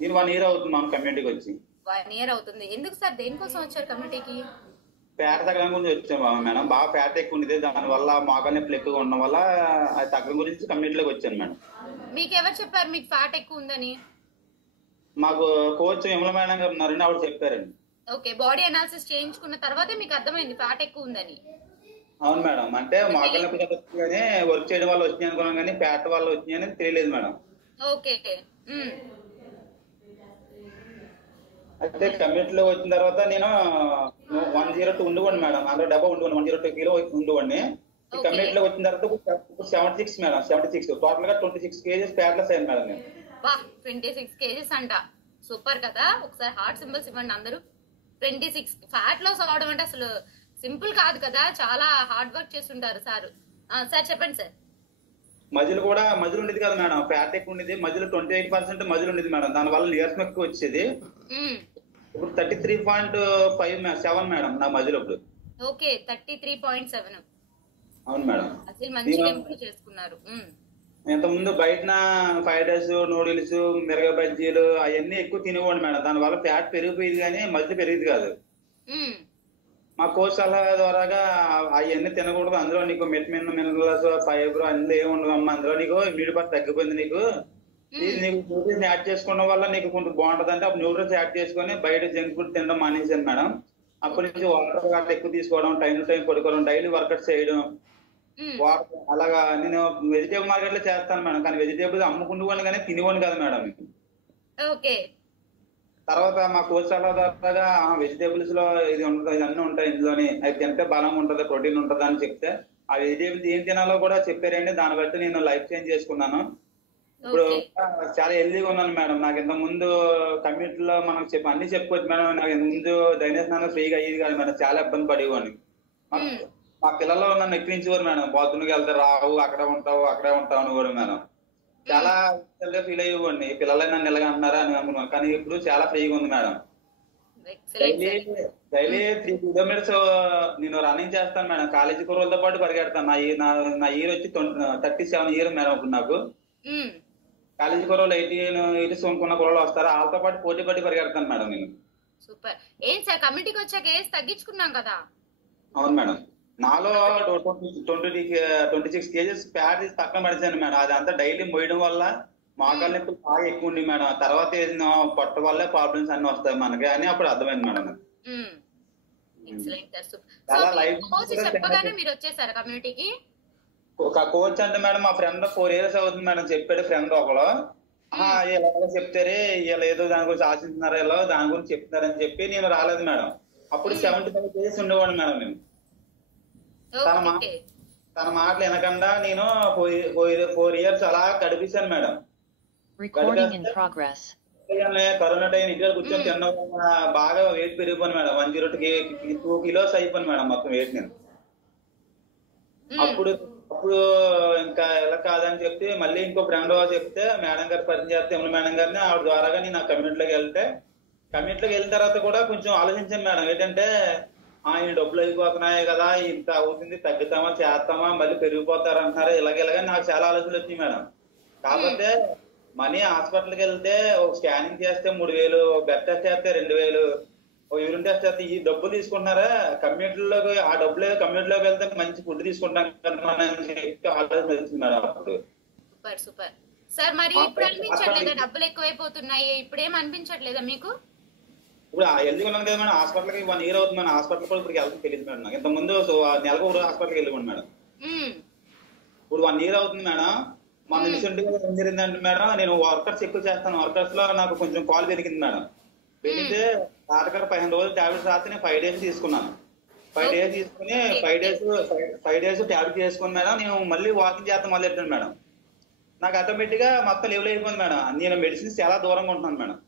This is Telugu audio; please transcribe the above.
నేను 1 ఇయర్ అవుతుంది మనం కమ్యూనిటీకి వచ్చి. 1 ఇయర్ అవుతుంది. ఎందుకు సార్, దేనికోసం వచ్చారు కమిటీకి? ఫ్యాట్ తగ్గడం గురించి వచ్చాం మేడం. బాగా ఫ్యాట్ ఎక్కువ ఉండేది, దానివల్ల మోకాలు నొప్పులు ఎక్కువగా ఉండడం వల్ల అది తగ్గడం గురించి కమ్యూనిటీలోకి వచ్చాను మేడం. మీకు ఎవరు చెప్పారు మీకు ఫ్యాట్ ఎక్కువ ఉందని? మాకు కోచ్ విమల మేడం గారు ఉన్నారండి, ఆవిడ చెప్పారండి. ఓకే, బాడీ అనాలిసిస్ చేయించుకున్న తర్వాతే మీకు అర్థమైంది ఫ్యాట్ ఎక్కువ ఉందని? అవును మేడం. అంటే మోకాలు నొప్పులు వచ్చింది కానీ వర్క్ చేయడం వల్ల వచ్చినాయి అనుకున్నాం కానీ ఫ్యాట్ వల్ల వచ్చినాయని తెలియలేదు మేడం. ఓకే. అయితే కమ్యూనిటీలో వచ్చిన తర్వాత నేను 102 ఉండివ్వండి మేడం, అందులో డబ్బా ఉండివ్వండి, 102 కిలో ఉండివ్వండి. ఈ కమ్యూనిటీలో వచ్చిన తర్వాత ఇప్పుడు 76 మేడం, 76 టోటల్ గా 26 kgs ఫ్యాట్ లాస్ అయ్యాను మేడం నేను. 26 kgs అంట, సూపర్ కదా. ఒకసారి హార్ట్ సింబల్స్ ఇవ్వండి అందరూ. 26 ఫ్యాట్ లాస్ అవడం అంటే అసలు సింపుల్ కాదు కదా, చాలా హార్డ్ వర్క్ చేస్తుంటారు సార్. సార్ చెప్పండి సార్. మజిల్ కూడా మజిల్ ఉండేది కదా మేడం, ఫ్యాట్ ఎక్కువ ఉండేది, మజిల్ 28% మజిల్ ఉండేది మేడం, దాని వల్ల నీరసం ఎక్కువ వచ్చేది. ఇప్పుడు 33.7 మేడం నా మజిల్ ఇప్పుడు. ఓకే, 33.7. అవును మేడం. అసలు మంచిగా ఇంప్రూవ్ చేసుకున్నారు. ఇంత ముందు బయట ఫ్రైడ్ రైస్, నూడిల్స్, మిరగ బజ్జీలు అవన్నీ ఎక్కువ తినేవాడు మేడం, దాని వల్ల ఫ్యాట్ పెరిగిపోయింది కానీ మజిల్ పెరిగింది కాదు. మా కోచ్ సలహా ద్వారాగా అవన్నీ తినకూడదు, అందులో నీకు విటమిన్, మినరల్స్, ఫైబర్ అందులో ఏమి ఉండదు అమ్మా, అందులో నీకు ఇమ్యూనిటీ పవర్ తగ్గిపోయింది, నీకు నీకు న్యూట్రిన్స్ యాడ్ చేసుకోవడం వల్ల నీకు కొంచెం బాగుంటది అంటే అప్పుడు న్యూట్రిన్స్ యాడ్ చేసుకుని బయట జంక్ ఫుడ్ తినడం మానేసాను మేడం. అప్పటి నుంచి వాటర్ గట్రా ఎక్కువ తీసుకోవడం, టైం టు టైం పడుకోవడం, డైలీ వర్కౌట్ చేయడం, వాటర్ అలాగా. నేను వెజిటేబుల్ మార్కెట్ లో చేస్తాను మేడం, కానీ వెజిటేబుల్ అమ్ముకుంటుకోండి కానీ తినివ్వండి కదా మేడం. ఓకే. తర్వాత మా కోచ్ సలహాదారుగా వెజిటేబుల్స్ లో ఇది ఉంటుంది, ఇవన్నీ ఉంటాయి ఇందులోని, అది తింటే బలం ఉంటుంది, ప్రోటీన్ ఉంటుంది అని చెప్తే ఆ వెజిటేబుల్స్ ఏం తినాలో కూడా చెప్పారండి. దాన్ని బట్టి నేను లైఫ్ చేంజ్ చేసుకున్నాను. ఇప్పుడు చాలా హెల్దీగా ఉన్నాను మేడం. నాకు ఇంత ముందు కమ్యూనిటీలో మనం అన్ని చెప్పుకోవచ్చు మేడం. నాకు ఇంత ముందు దైనస్నానం ఫ్రీగా అయ్యేది కాదు మేడం, చాలా ఇబ్బంది పడేవాడిని. మా పిల్లలు నన్ను ఎక్కించేవారు మేడం, బాత్రూమ్కి వెళ్తే రావు, అక్కడే ఉంటావు అని కూడా మేడం. చాలా ఫీల్ అయ్యేవాడిని, పిల్లలే నన్ను ఇలాగ అంటున్నారా అని అనుకున్నాను. కానీ ఇప్పుడు చాలా ఫ్రీగా ఉంది మేడం. డైలీ 3 కిలోమీటర్స్ నేను రన్నింగ్ చేస్తాను మేడం. కాలేజీ కుర్రలతో పాటు పరిగెడతాను. నా ఇయర్ వచ్చి 37 ఇయర్ మేడం. ఇప్పుడు నాకు కాలేజీ కుర్రలు 18 ఇయర్స్ అనుకున్న కుర్రలు వస్తారు, వాళ్ళతో పాటు పోటీ పడి పరిగెడతాను మేడం నేను. సూపర్. ఏం సార్ కమిటీకి వచ్చాక ఏజ్ తగ్గించుకున్నాం కదా? అవును మేడం. నాలో 26 kgs ఫ్యాట్ పక్కన పడిచాను మేడం. అదంతా డైలీ మోయడం వల్ల మోకాళ్ళ నొప్పులు బాగా ఎక్కువ ఉంది మేడం. తర్వాత పొట్ట వల్లే ప్రాబ్లమ్స్ అన్ని వస్తాయి మనకి అని అప్పుడు అర్థమైంది మేడం. చెప్పగానే మీరు వచ్చేసారు కమ్యూనిటీకి? ఒక కోచ్ అంటే మేడం మా ఫ్రెండ్ 4 years అవుతుంది మేడం, చెప్పాడు ఫ్రెండ్ ఒకరు. ఇలా చెప్తారే వీళ్ళు ఏదో దాని గురించి ఆశిస్తున్నారో ఇలా దాని గురించి చెప్తున్నారని చెప్పి నేను రాలేదు మేడం. అప్పుడు 75 kgs ఉండేవాడు మేడం నేను. తన మాటలు వినకుండా నేను 4 years అలా గడిపిస్తాను మేడం. కరోనా టైం ఇంట్లో కూర్చొని తినడం వల్ల బాగా వెయిట్ పెరిగిపోయింది మేడం. 102 kilos అయిపోయింది మేడం మొత్తం వెయిట్ నేను. అప్పుడు ఇంకా ఎలా కాదని చెప్పి మళ్ళీ ఇంకో ఫ్రెండ్ చెప్తే మేడం గారు పరిచయం చేస్తే విమల మేడం గారిని, ఆవిడ ద్వారాగా నేను కమ్యూనిటీలోకి వెళ్ళిన తర్వాత కూడా కొంచెం ఆలోచించాను మేడం. ఏంటంటే ఆయన డబ్బులు అయిపోతున్నాయి కదా, ఇంత అవుతుంది, తగ్గుతామా చేస్తామా మళ్ళీ పెరిగిపోతారు అంటున్నారు, ఇలాగ నాకు చాలా ఆలోచనలు వచ్చినాయి మేడం. కాకపోతే మనీ హాస్పిటల్కి వెళ్తే ఒక స్కానింగ్ చేస్తే 3000, బ్లడ్ టెస్ట్ చేస్తే 2000, యూరిన్ టెస్ట్ చేస్తే ఈ డబ్బులు తీసుకుంటున్నారా, కమ్యూనిటీలోకి ఆ డబ్బులు కమ్యూనిటీలోకి వెళ్తే మంచి ఫుడ్ తీసుకుంటాం కదా అని చెప్పి ఆలోచన వచ్చింది మేడం. అప్పుడు సూపర్ సార్. మరి ఇప్పుడు అనిపించట్లేదా డబ్బులు ఎక్కువైపోతున్నాయి? ఇప్పుడు ఏం అనిపించట్లేదా మీకు? ఇప్పుడు హెల్తీ ఉన్నాను కదా మేడం. హాస్పిటల్కి 1 year అవుతుంది మేడం. హాస్పిటల్ కూడా ఇప్పుడు వెళ్తాం తెలియదు మేడం. నాకు ఇంత ముందు నెలకు ఒక హాస్పిటల్కి వెళ్ళిపోండి మేడం. ఇప్పుడు 1 year అవుతుంది మేడం. మన రీసెంట్ గా ఏం జరిగిందంటే మేడం, నేను వర్కర్స్ ఎక్కువ చేస్తాను. వర్కర్స్ లో నాకు కొంచెం కాల్ పెరిగింది మేడం. పెరిగితే డాక్టర్ 15 రోజులు టాబ్లెట్స్ రాస్తే నేను 5 days తీసుకున్నాను. 5 days తీసుకుని 5 days టాబ్లెట్ చేసుకుని మేడం నేను మళ్ళీ వాకింగ్ చేస్తాను మొదలెట్టాను మేడం. నాకు ఆటోమేటిక్ గా మొత్తం లెవెల్ అయిపోయింది మేడం. నేను మెడిసిన్స్ చాలా దూరంగా ఉంటున్నాను మేడం.